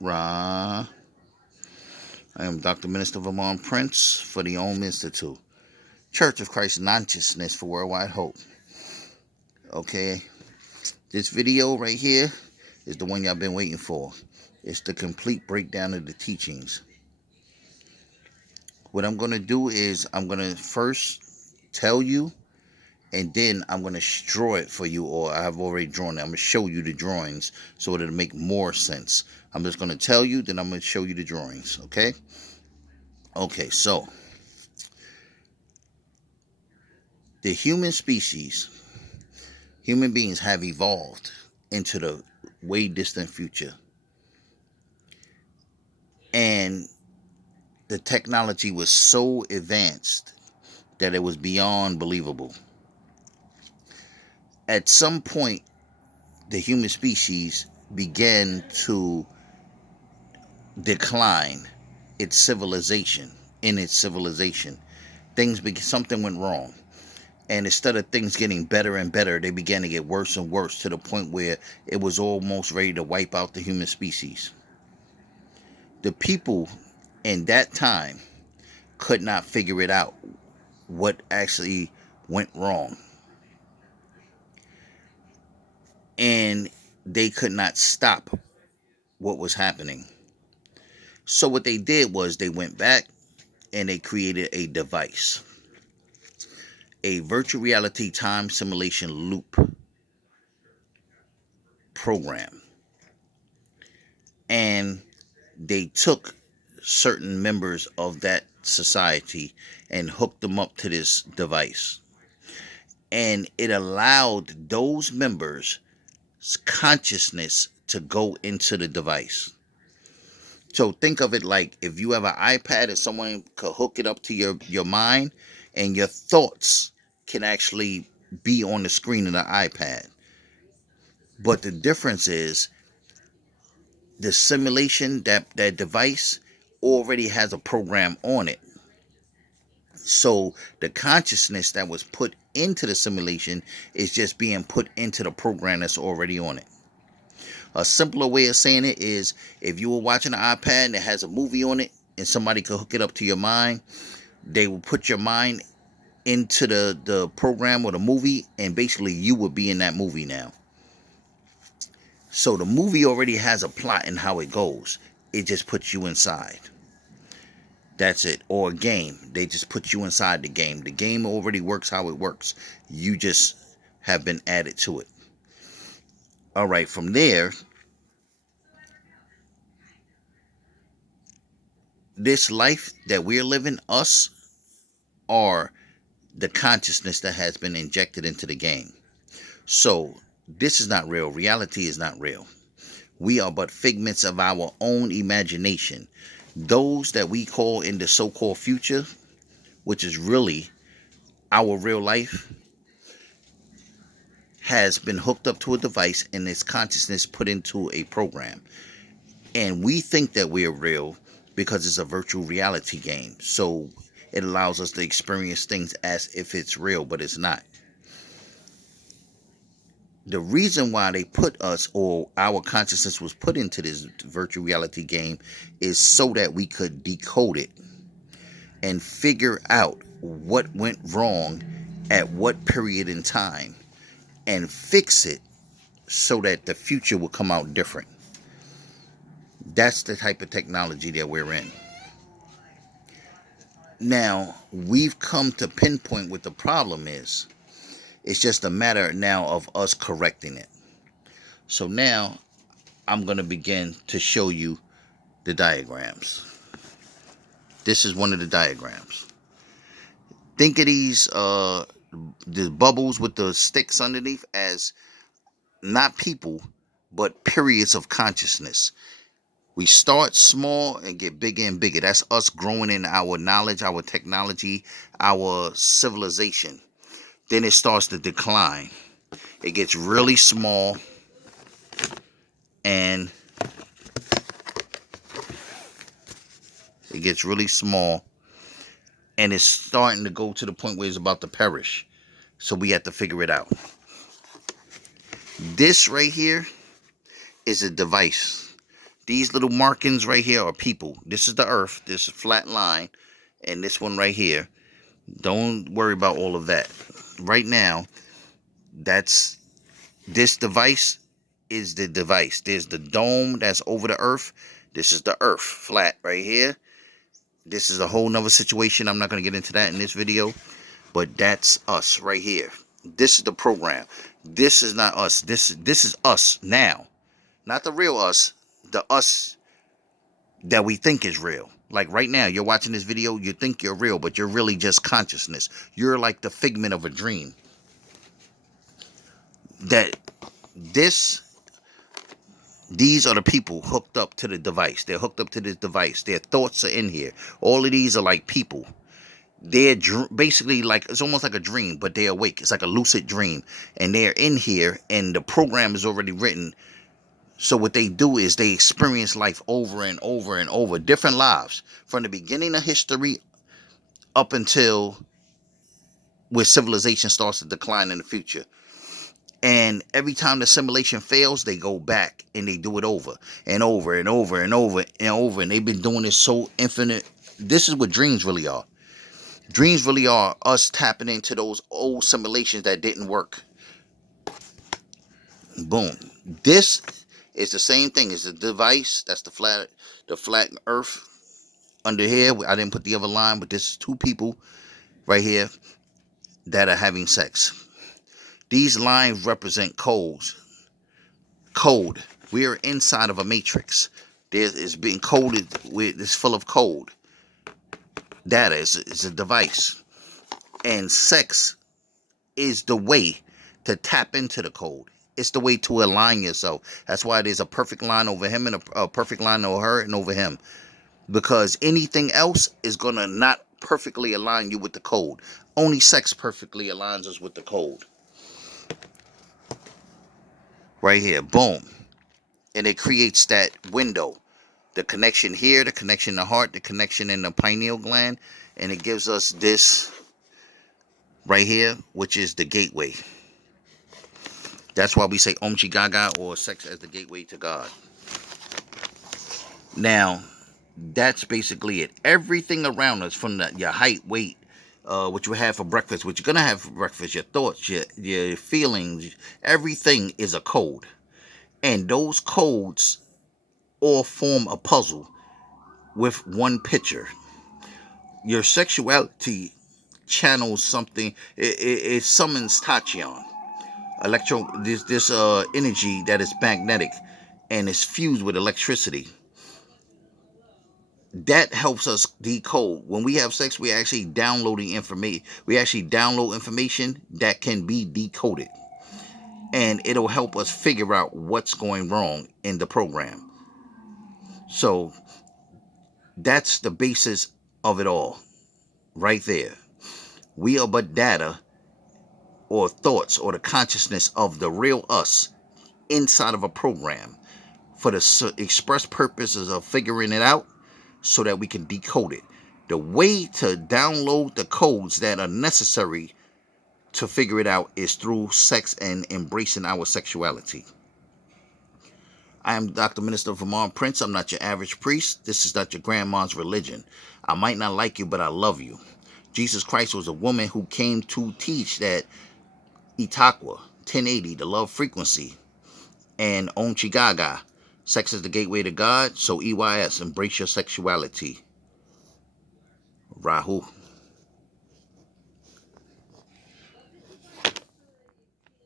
Ra. I am Dr. Minister Vermont Prince for the Institut, Church of Christ Consciousness for Worldwide Hope. Okay, this video right here is the one y'all been waiting for. It's the complete breakdown of the teachings. What I'm going to do is I'm going to first tell you, and then I'm going to draw it for you, or I have already drawn it. I'm going to show you the drawings so it'll make more sense. I'm just going to tell you, then I'm going to show you the drawings, okay? Okay, so the human species, human beings have evolved into the way distant future. And the technology was so advanced that it was beyond believable. At some point, the human species began to decline its civilization. In its civilization, something went wrong. And instead of things getting better and better, they began to get worse and worse to the point where it was almost ready to wipe out the human species. The people in that time could not figure it out, what actually went wrong. And they could not stop what was happening. So what they did was they went back and they created a device, a virtual reality time simulation loop program. And they took certain members of that society and hooked them up to this device. And it allowed those members' consciousness to go into the device. So think of it like if you have an iPad and someone could hook it up to your mind, and your thoughts can actually be on the screen of the iPad. But the difference is the simulation, that device already has a program on it. So the consciousness that was put into the simulation is just being put into the program that's already on it. A simpler way of saying it is if you were watching an iPad and it has a movie on it and somebody could hook it up to your mind, they will put your mind into the program or the movie, and basically you would be in that movie now. So the movie already has a plot and how it goes. It just puts you inside. That's it. Or a game. They just put you inside the game. The game already works how it works. You just have been added to it. All right, from there, this life that we're living, us, are the consciousness that has been injected into the game. So this is not real. Reality is not real. We are but figments of our own imagination. Those that we call in the so-called future, which is really our real life, has been hooked up to a device and its consciousness put into a program. And we think that we're real because it's a virtual reality game. So it allows us to experience things as if it's real, but it's not. The reason why they put us, or our consciousness was put into this virtual reality game, is so that we could decode it and figure out what went wrong at what period in time and fix it so that the future will come out different. That's the type of technology that we're in. Now, we've come to pinpoint what the problem is. It's just a matter now of us correcting it. So now I'm going to begin to show you the diagrams. This is one of the diagrams. Think of these the bubbles with the sticks underneath as not people, but periods of consciousness. We start small and get bigger and bigger. That's us growing in our knowledge, our technology, our civilization. Then it starts to decline. It gets really small, and it gets really small, and it's starting to go to the point where it's about to perish. So we have to figure it out. This right here is a device These little markings right here are people. This is the earth. This is flat line. And this one right here. Don't worry about all of that. Right now, that's this device is the device. There's the dome that's over the earth. This is the earth flat right here. This is a whole nother situation. I'm not going to get into that in this video. But that's us right here. This is the program. This is not us. This is us now. Not the real us. The us that we think is real. Like right now, you're watching this video, you think you're real, but you're really just consciousness. You're like the figment of a dream. That these are the people hooked up to the device. They're hooked up to this device. Their thoughts are in here. All of these are like people. They're basically like, it's almost like a dream, but they're awake. It's like a lucid dream. And they're in here, and the program is already written. So what they do is they experience life over and over and over. Different lives. From the beginning of history up until where civilization starts to decline in the future. And every time the simulation fails, they go back and they do it over and over and over and over and over. And they've been doing this so infinite. This is what dreams really are. Dreams really are us tapping into those old simulations that didn't work. Boom. This is the same thing. It's a device. That's the flat earth under here. I didn't put the other line, but this is two people right here that are having sex. These lines represent codes. Code. We are inside of a matrix. It's being coded with. It's full of code. Data is a device, and sex is the way to tap into the code. It's the way to align yourself. That's why there's a perfect line over him and a perfect line over her and over him, because anything else is gonna not perfectly align you with the code. Only sex perfectly aligns us with the code. Right here, boom. And it creates that window. The connection here, the connection in the heart, the connection in the pineal gland. And it gives us this right here, which is the gateway. That's why we say Om Chi Gaga, or sex as the gateway to God. Now, that's basically it. Everything around us, from your height, weight, what you have for breakfast, what you're going to have for breakfast, your thoughts, your feelings, everything is a code. And those codes all form a puzzle with one picture. Your sexuality channels something. It summons tachyon, this energy that is magnetic and is fused with electricity. That helps us decode. When we have sex, we actually downloading information. We actually download information that can be decoded, and it'll help us figure out what's going wrong in the program. So that's the basis of it all right there. We are but data, or thoughts, or the consciousness of the real us inside of a program for the express purposes of figuring it out, so that we can decode it. The way to download the codes that are necessary to figure it out is through sex and embracing our sexuality. I am Dr. Minister Vermont Prince. I'm not your average priest. This is not your grandma's religion. I might not like you, but I love you. Jesus Christ was a woman who came to teach that Itaqua, 1080, the love frequency, and Om Chi Gaga, sex is the gateway to God. So EYS, embrace your sexuality. Rahu.